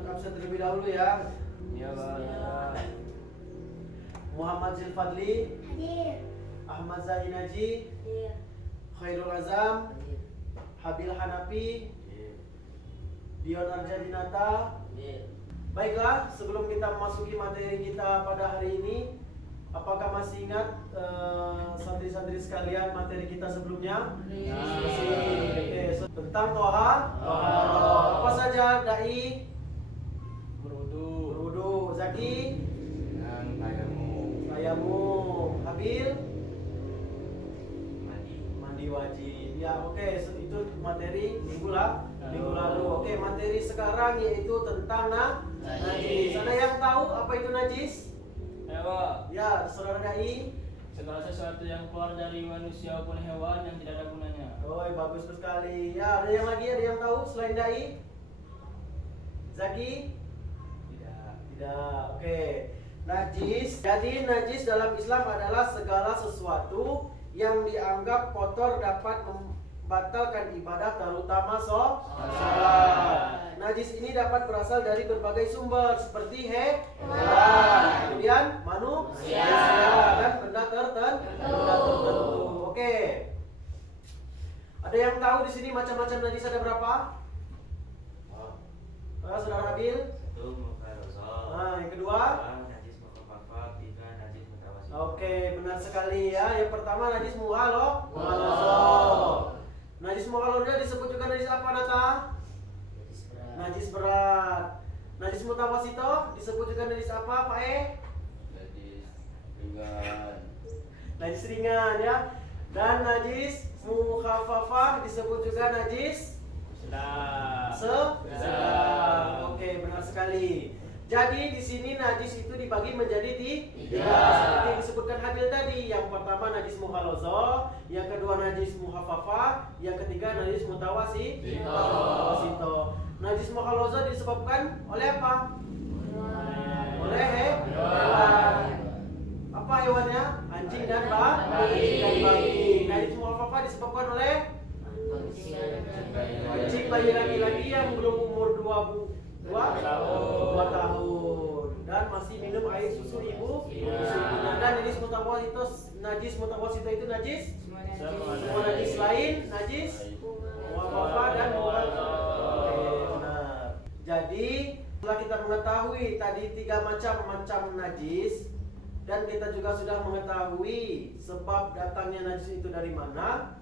absen terlebih dahulu ya. Iya, Pak. Muhammad Zilfadli, Hadir. Ahmad Zahinaji, Hadir. Khairul Azam, Habil Hanafi, Dion Arjadinata. Baiklah, sebelum kita memasuki materi kita pada hari ini, apakah masih ingat santri-santri sekalian materi kita sebelumnya? Oke, tentang toha. Apa saja dai? Berwudu. Zaki? Tayamum. Habil? Mandi wajib. Ya, oke, itu materi minggu lalu. Oke, materi sekarang yaitu tentang najis. Ada yang tahu apa itu najis? Ya, saudara dai. Segala sesuatu yang keluar dari manusia maupun hewan yang tidak ada gunanya. Oh, bagus sekali. Ya, ada yang lagi? Ada yang tahu selain dai? Zaki? Tidak. Oke. Najis. Jadi najis dalam Islam adalah segala sesuatu yang dianggap kotor dapat membatalkan ibadah, terutama sholat. Najis ini dapat berasal dari berbagai sumber seperti hewan, kemudian manusia, dan benda tertentu. Oke. Ada yang tahu di sini macam-macam najis ada berapa? Saudara Habil? Yang kedua? Oke, benar sekali ya. Yang pertama najis mughalladzah. Najis mughalladzah disebut juga najis apa, Nata? Najis berat. Najis mutawassithah disebut juga najis apa, Pak E? Najis ringan ya. Dan najis mukhaffafah disebut juga najis sedang. Oke, benar sekali. Jadi di sini najis itu dibagi menjadi tiga, seperti yang disebutkan Habil tadi. Yang pertama najis mughalladzah, yang kedua najis mukhaffafah, yang ketiga najis mutawassithah. Najis mughalladzah disebabkan oleh apa? Oleh hewan. Apa hewannya? Anjing dan babi. Najis mukhaffafah disebabkan oleh anjing bayi laki-laki yang belum umur 2 tahun dan masih minum air susu ibunya. Dan najis mutawassithah itu najis semua najis lain, najis mughalladzah dan benar. Jadi setelah kita mengetahui tadi 3 macam najis dan kita juga sudah mengetahui sebab datangnya najis itu dari mana.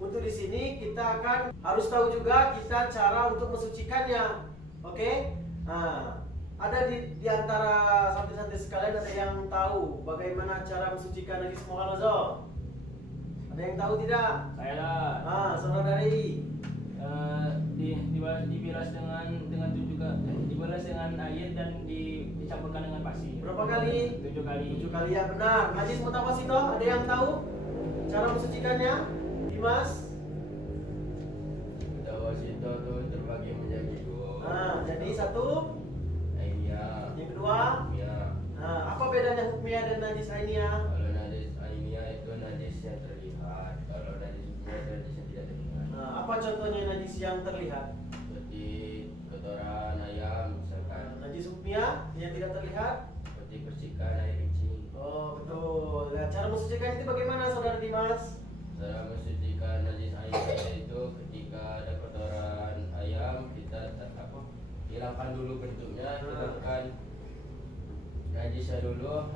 Untuk di sini kita akan harus tahu juga kita cara untuk mensucikannya. Oke? Nah, ada di antara santri-santri sekalian ada yang tahu bagaimana cara mensucikan najis mughalladzah? Ada yang tahu tidak? Saya lah. Saudara dari dibilas dibilas dengan air dan dicampurkan dengan pasir. Berapa kali? 7 kali. 7 kali ya, benar. Najis mutawassithah ada yang tahu cara mensucikannya? Dimas? Mutawassithah itu terbagi menjadi 2. Jadi satu. Ainiyah. Yang kedua? Hukmiyah. Apa bedanya hukmiyah dan najis ainiyah? Kalau najis ainiyah itu najis yang terlihat. Kalau najis hukmiyah itu najis yang tidak terlihat. Apa contohnya najis yang terlihat? Seperti kotoran ayam misalkan. Najis hukmiyah yang tidak terlihat? Seperti percikan air kencing. Oh, betul. Nah, cara mensucikan itu bagaimana, Saudara Dimas? Cara mensucikan najis ainiyah itu ketika ada kotoran ayam kita hilangkan dulu bentuknya, hilangkan najisnya dulu,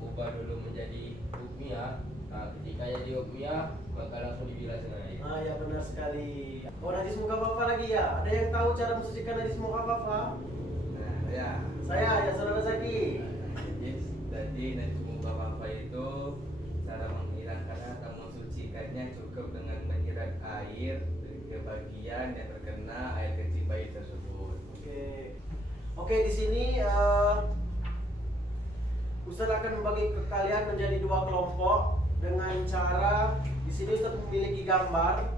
ubah dulu menjadi hukmiyah. Ketika jadi hukmiyah maka langsung dibilas dengan air. Ya benar sekali. Oh, najis mukhaffafah lagi ya. Ada yang tahu cara mensucikan najis mukhaffafah? Ya. Saya ya, Saudara Zaki. Jadi najis mukhaffafah itu cara menghilangkannya atau mensucikannya cukup dengan menyiram air ke bagian yang terkena air kencing bayi tersebut. Oke, di sini Ustaz akan membagi ke kalian menjadi 2 kelompok dengan cara di sini Ustaz memiliki gambar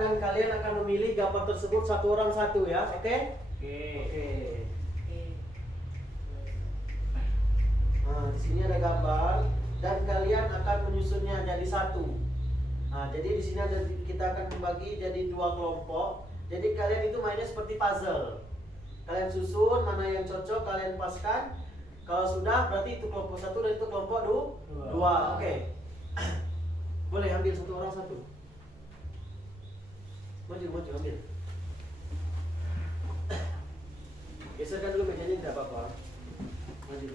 dan kalian akan memilih gambar tersebut satu orang satu ya. Oke? Oke. Nah, di sini ada gambar dan kalian akan menyusunnya jadi satu. Nah, jadi di sini kita akan membagi jadi 2 kelompok Jadi kalian itu mainnya seperti puzzle. Kalian susun mana yang cocok, kalian paskan. Kalau sudah berarti itu kelompok 1 dan itu kelompok 2. Oke. Boleh ambil satu orang satu. Maju ambil. Geserkan dulu mejanya, tidak apa-apa. Maju.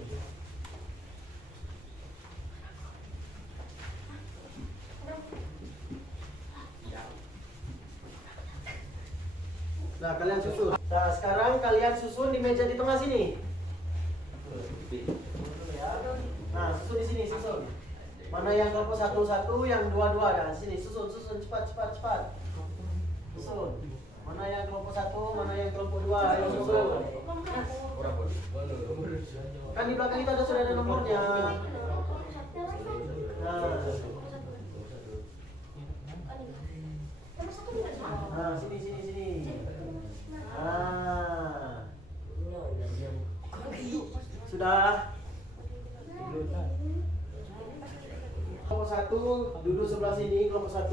Nah, kalian susun. Nah, sekarang kalian susun di meja di tengah sini. Nah, susun di sini, susun. Mana yang kelompok 1, yang 2. Nah, sini susun cepat. Susun. Mana yang kelompok 1, mana yang kelompok 2, ayo susun. Kan di belakang itu sudah ada nomornya. Nah, sini. Sudah. Kelompok 1 duduk sebelah sini, kelompok 1.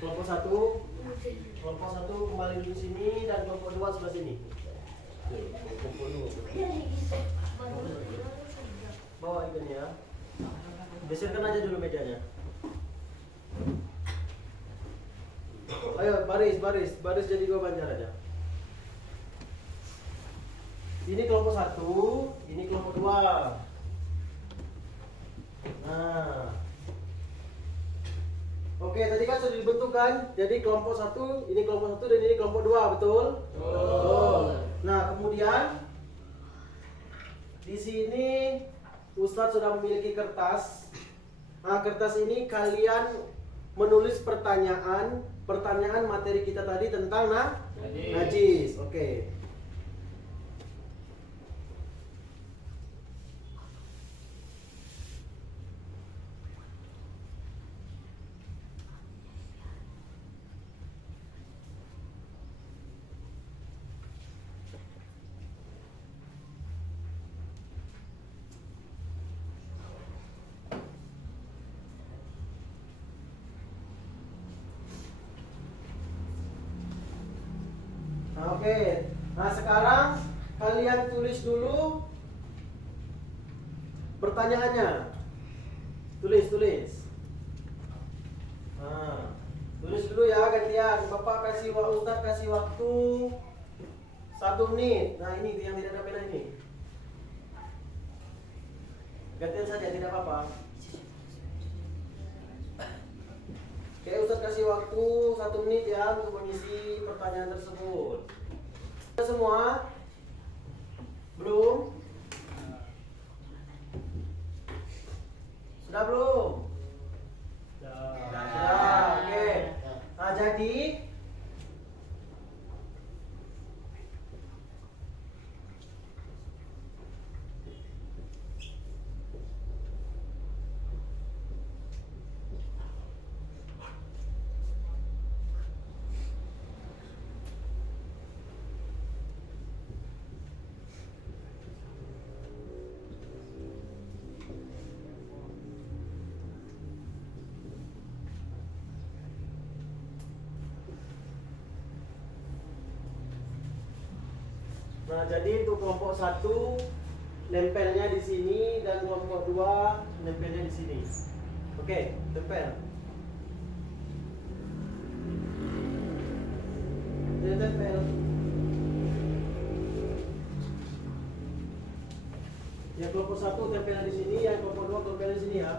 Kelompok 1 kembali duduk sini dan kelompok 2 sebelah sini. Bawa ini ya. Geserkan aja dulu mejanya. Ayo baris jadi 2 banjar aja. Ini kelompok 1, ini kelompok 2. Nah. Oke, tadi kan sudah dibentuk kan? Jadi kelompok 1, ini kelompok 1 dan ini kelompok 2, betul? Betul. Nah, kemudian di sini Ustadz sudah memiliki kertas. Nah, kertas ini kalian menulis pertanyaan materi kita tadi tentang najis. Oke. Oke, nah sekarang kalian tulis dulu pertanyaannya. Tulis. Nah, tulis dulu ya gantian. Bapak Ustadz kasih waktu 1 menit. Nah ini yang tidak ada pena ini. Gantian saja, tidak apa-apa. Oke, Ustadz kasih waktu 1 menit ya untuk mengisi pertanyaan tersebut. Semua? Belum? Sudah belum? Sudah. Oke. Nah, jadi jadi untuk kelompok 1 nempelnya di sini dan kelompok 2 nempelnya di sini. Oke, tempel. Dia tempel. Yang kelompok 1 tempelnya di sini, yang kelompok 2 tempelnya di sini ya.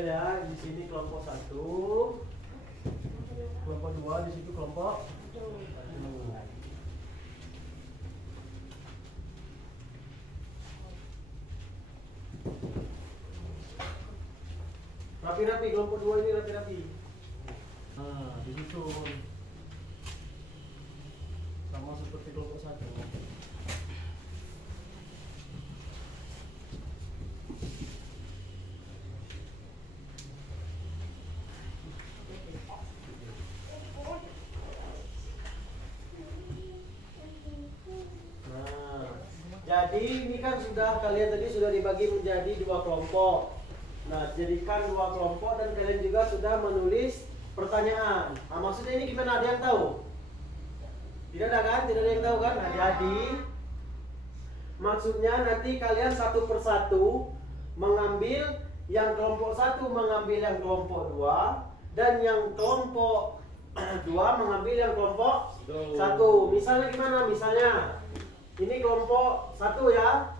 Ya, di sini kelompok 1, kelompok 2, di situ kelompok 1. Rapi-rapi, kelompok 2 ini rapi-rapi. Nah, disusun sama seperti kelompok 1. jadi ini kan kalian tadi sudah dibagi menjadi 2 kelompok. Nah, jadikan 2 kelompok dan kalian juga sudah menulis pertanyaan. Nah, maksudnya ini gimana? Ada yang tahu? Tidak ada kan? Tidak ada yang tahu kan? Nah, jadi maksudnya nanti kalian satu persatu mengambil yang kelompok 1 mengambil yang kelompok 2 dan yang kelompok 2 mengambil yang kelompok 1. Misalnya gimana? Misalnya ini kelompok 1 ya.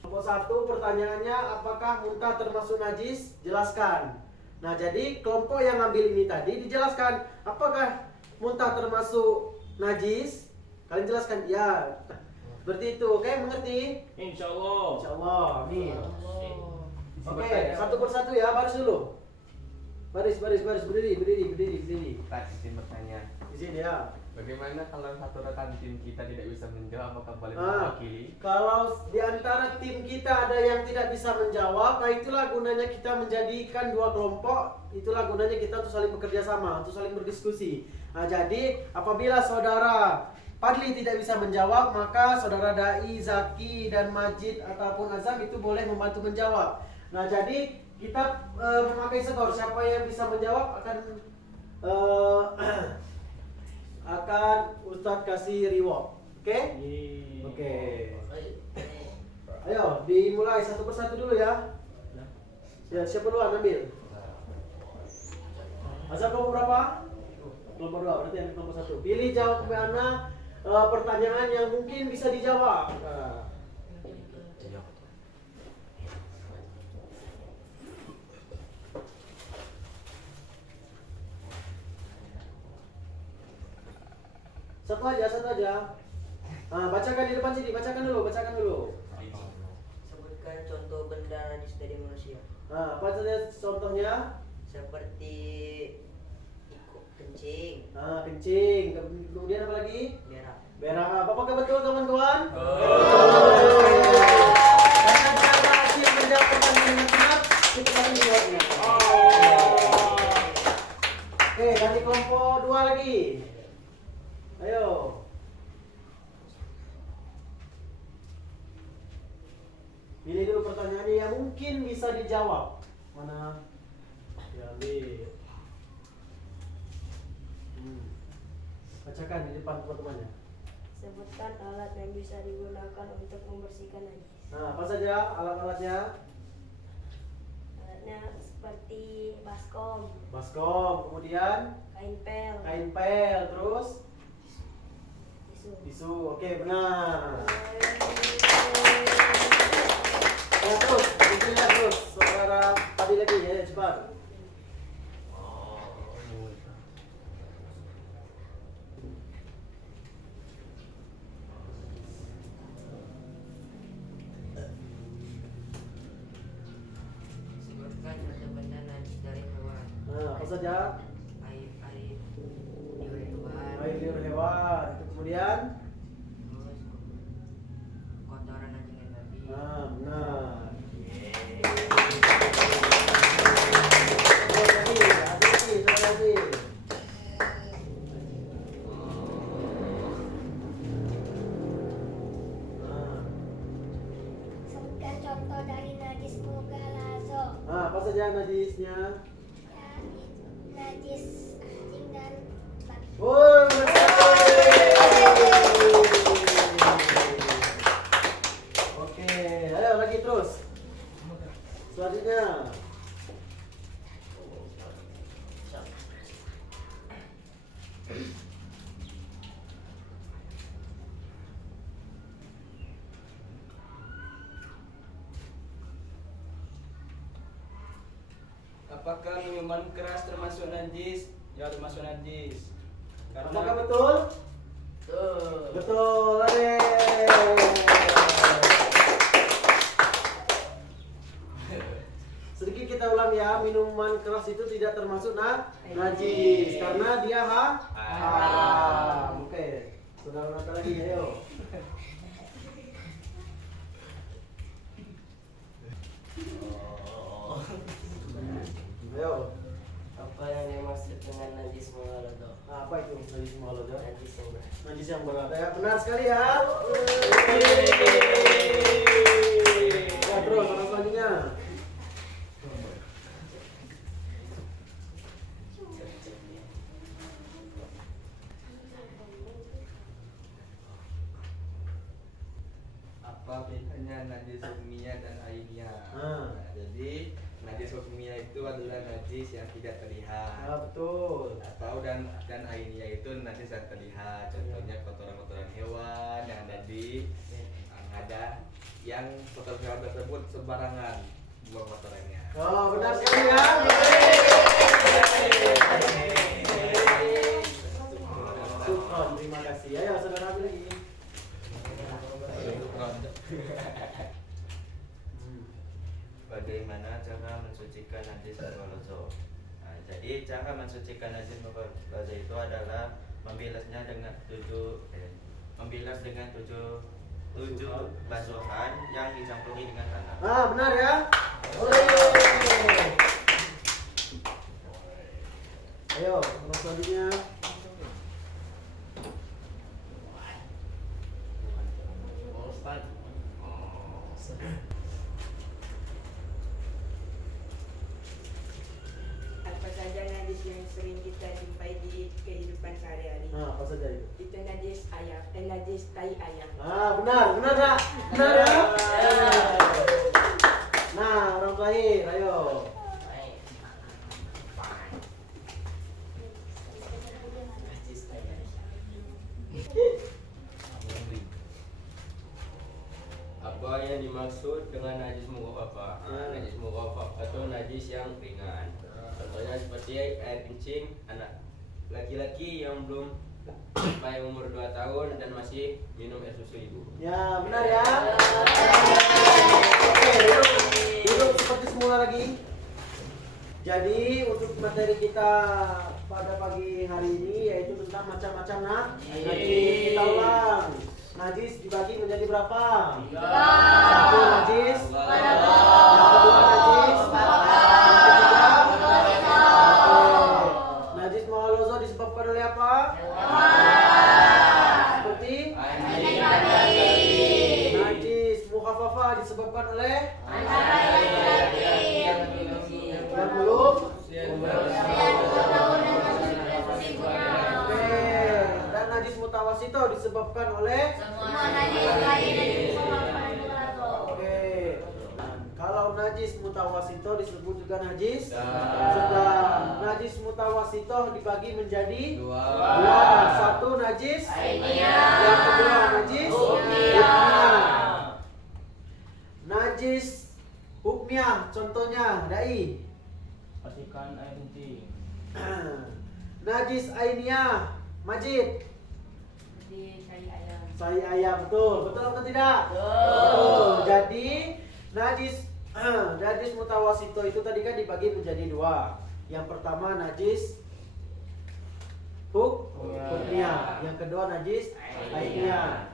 Kelompok 1 pertanyaannya apakah muntah termasuk najis? Jelaskan. Nah, jadi kelompok yang ambil ini tadi dijelaskan apakah muntah termasuk najis? Kalian jelaskan ya. Berarti itu, oke? Mengerti? Insyaallah. Insyaallah. Amin. Oke, satu persatu ya, baris dulu. Baris, berdiri. Pak, izin bertanya. Di sini ya. Bagaimana kalau satu rekan tim kita tidak bisa menjawab, apakah boleh Nah, mewakili? kalau di antara tim kita ada yang tidak bisa menjawab, nah itulah gunanya kita menjadikan 2 kelompok. Itulah gunanya kita untuk saling bekerja sama, untuk saling berdiskusi. Nah, jadi apabila saudara Padli tidak bisa menjawab, maka saudara Dai, Zaki, dan Majid ataupun Azam itu boleh membantu menjawab. Nah, jadi kita memakai skor. Siapa yang bisa menjawab akan Ustadz kasih reward. Oke? Oke. Ayo, dimulai satu persatu dulu ya. Ya, siapa duluan ambil? Azam kelompok berapa? Kelompok 2, berarti yang kelompok 1. Pilih jawab mana pertanyaan yang mungkin bisa dijawab. Nah. Satu aja. Nah, bacakan di depan sini, bacakan dulu. Sebutkan contoh benda najis dari manusia. Nah, apa saja contohnya? Seperti kencing, Nah, kencing. Kemudian apa lagi? berak. Berak. Apakah betul kawan-kawan? Karena kita berhasil menjawab pertanyaan dengan benar, kita akan jawabnya. Oke, dari kelompok 2 lagi. Ayo. Pilih dulu pertanyaannya yang mungkin bisa dijawab. Mana? Ya, ambil. Bacakan di depan teman-temannya. Sebutkan alat yang bisa digunakan untuk membersihkan najis. Nah, apa saja alat-alatnya? Alatnya seperti baskom, Kemudian kain pel, terus tisu. tisu. Oke, benar. Ya, terus, saudara tadi lagi ya, cepat. Sebutkan contoh benda najis dari hewan. Nah, apa saja? Air liur hewan. Air liur hewan. Kemudian, Terus kotoran anjing dan babi. nah, benar. Ada lagi. Nah. Sebutkan contoh dari najis mugalazo. Nah, apa saja najisnya? Najis anjing dan babi. Oh, oke, ayo lagi terus. Selanjutnya. Apakah minuman keras termasuk najis? Ya, termasuk najis. Apakah betul? Tuh. Betul. Ade. Sedikit kita ulang ya, minuman keras itu tidak termasuk najis karena dia haram. Oke, saudara nata lagi, ayo. Ayo. Apa yang dimaksud dengan najis mughalladzah? Nah, apa itu najis mughalladzah? Najis yang berat. Najis yang berat. Ya, benar sekali ya. Ya, terus orang selanjutnya. Apa bedanya najis hukmiyah dan ainiyah? Ah. Nah, jadi najis hukmiyah itu adalah najis yang tidak terlihat. Ah, betul. Atau dan ainiyah itu najis yang terlihat. Contohnya kotoran-kotoran hewan yang ada yang kotoran hewan tersebut sembarangan buang kotorannya. Oh, benar sekali ya. Syukron, terima kasih. Ayo, saudara ambil lagi. Bagaimana cara mensucikan najis mughalladzah? Nah, jadi cara mensucikan najis mughalladzah itu adalah membilasnya dengan membilas dengan tujuh basuhan yang dicampuri dengan tanah. Ah, benar ya. Ayo, orang selanjutnya. Apa saja najis yang sering kita jumpai di kehidupan sehari-hari? Nah, apa saja itu? Itu najis ayam, najis tai ayam. Ah, benar tak? Benar ya? Nah, orang terakhir, ayo. Apa yang dimaksud dengan najis mughalladzah? Najis mughalladzah itu najis yang ringan. Contohnya seperti air kencing anak laki-laki yang belum sampai umur 2 tahun dan masih minum air susu ibu. Ya, benar ya. Oke, duduk seperti semula lagi. Jadi untuk materi kita pada pagi hari ini yaitu tentang macam-macam najis. Kita ulang. Najis dibagi menjadi berapa? 3. Satu najis. Yang kedua najis. Yang ketiga. Najis mughalladzah disebabkan oleh apa? Seperti? Najis mukhaffafah disebabkan oleh? Yang belum? Oke. Dan najis mutawasito disebabkan oleh? Oke. Nah, kalau najis mutawasito disebut juga najis sedang. Najis mutawasito dibagi menjadi dua. Satu najis yang kedua najis hukmiyah. Najis hukmiyah contohnya dai. Pastikan air kencing. Najis ainiyah Majid. Di tai ayam. Sai ayam, betul atau tidak? Betul. Jadi najis mutawasito itu tadi kan dibagi menjadi 2. Yang pertama najis hukmiyah, yang kedua najis ainiyah.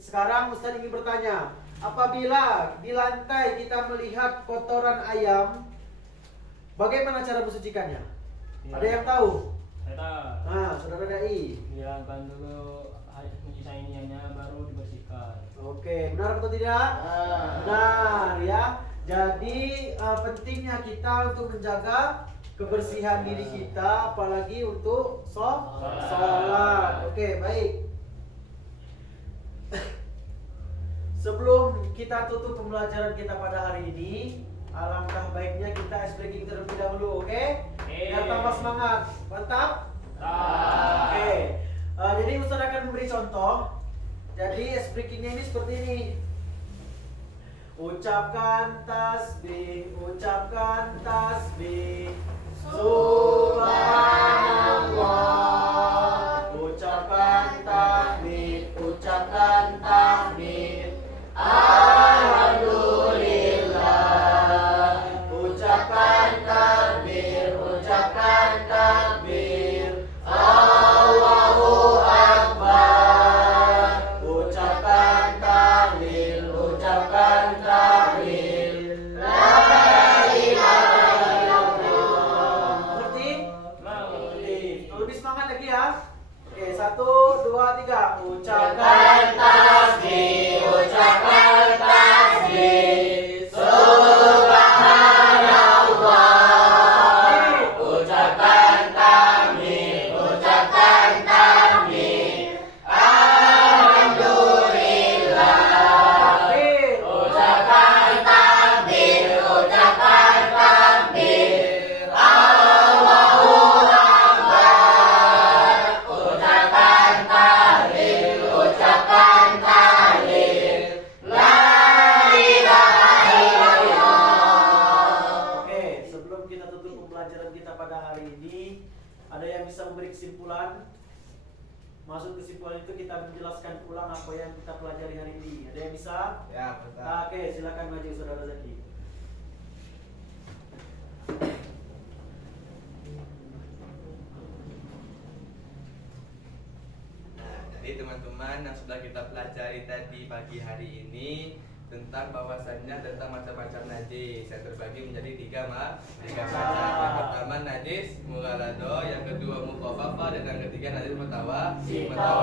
Sekarang Ustaz ingin bertanya, apabila di lantai kita melihat kotoran ayam, bagaimana cara mensucikannya? Ada yang tahu? Saya Saudara dai. hilangkan dulu najis baru dibersihkan. Oke, benar atau tidak? Benar ya. Jadi pentingnya kita untuk menjaga kebersihan diri kita, apalagi untuk sholat. Oke, baik. Sebelum kita tutup pembelajaran kita pada hari ini, alangkah baiknya kita ice breaking terlebih dahulu, oke? Biar tambah semangat, mantap? Oke. Jadi Ustaz akan memberi contoh. Jadi ice breakingnya ini seperti ini. Ucapkan tasbih, Subhanallah. Ucapkan takbir, Alhamdulillah. Ucapkan takbir, Allahu Akbar. Ucapkan tahlil, La ilaha illallah. Ngerti? ya. Oke, 1, 2, 3. Ucapkan tasbih, ucapkan tasbih. Subhanallah. Ucapkan takbir, ucapkan takbir. Alhamdulillah. Ucapkan takbir, ucapkan takbir. Allahu Akbar. Ucapkan tahlil, ucapkan tahlil. La ilaha illallah. Oke, sebelum kita tutup pembelajaran kita pada hari ini, ada yang bisa memberi kesimpulan? Maksud kesimpulan itu kita menjelaskan ulang apa yang kita pelajari hari ini. Ada yang bisa? Ya, betul. Oke, silakan maju Saudara Zaki. Nah, jadi teman-teman yang sudah kita pelajari tadi pagi hari ini tentang bahwasannya tentang macam-macam najis yang terbagi menjadi tiga macam. Yang pertama najis mughalladho, yang kedua mukhaffafa, dan yang ketiga najis mutawassito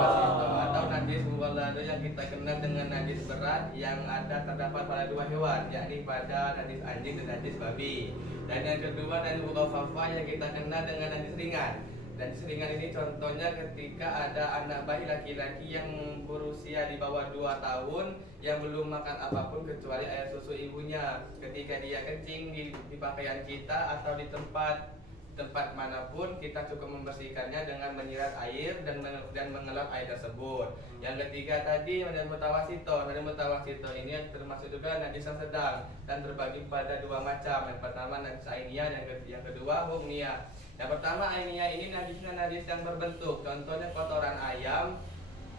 atau najis mughalladho yang kita kenal dengan najis berat yang ada terdapat pada dua hewan, yakni pada najis anjing dan najis babi. Dan yang kedua najis mukhaffafa yang kita kenal dengan najis ringan. Dan seringan ini contohnya ketika ada anak bayi laki-laki yang berusia di bawah 2 tahun yang belum makan apapun kecuali air susu ibunya. Ketika dia kencing di pakaian kita atau di tempat manapun, kita cukup membersihkannya dengan menyiram air dan mengelap air tersebut. Yang ketiga tadi najis mutawassito. Najis mutawassito ini termasuk juga najis yang sedang dan terbagi pada dua macam. Yang pertama najis ainiyah, yang kedua hukmiyah. Yang pertama ainiyah ini najisnya najis yang berbentuk, contohnya kotoran ayam,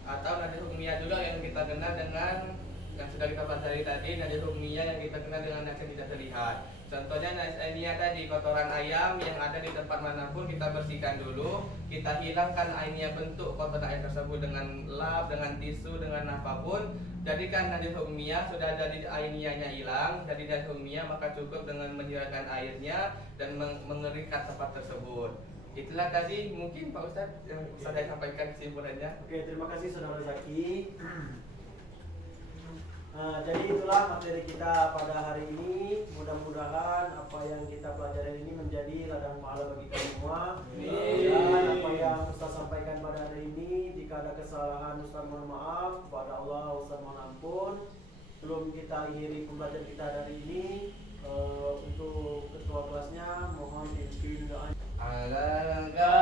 atau najis hukmiyah juga yang kita kenal dengan yang sudah kita pelajari tadi, najis hukmiyah yang kita kenal dengan najis yang tidak terlihat. Contohnya najis ainiyah tadi, kotoran ayam yang ada di tempat manapun kita bersihkan dulu, kita hilangkan ainiyah bentuk kotoran ayam tersebut dengan lap, dengan tisu, dengan apapun. Jadikan najis hukmiyah sudah ada di ainiyahnya hilang, jadi najis hukmiyah maka cukup dengan menghilangkan airnya dan mengeringkan tempat tersebut. Itulah tadi mungkin Pak Ustadz yang saya sampaikan kesimpulannya. Oke, terima kasih Saudara Zaki. Jadi itulah materi kita pada hari ini. Mudah-mudahan apa yang kita pelajari ini menjadi ladang pahala bagi kita semua. Dan apa yang Ustaz sampaikan pada hari ini, jika ada kesalahan Ustaz mohon maaf, kepada Allah Ustaz mohon ampun. Sebelum kita akhiri pembelajaran kita hari ini, untuk ketua kelasnya mohon dipimpin doa. Alangkah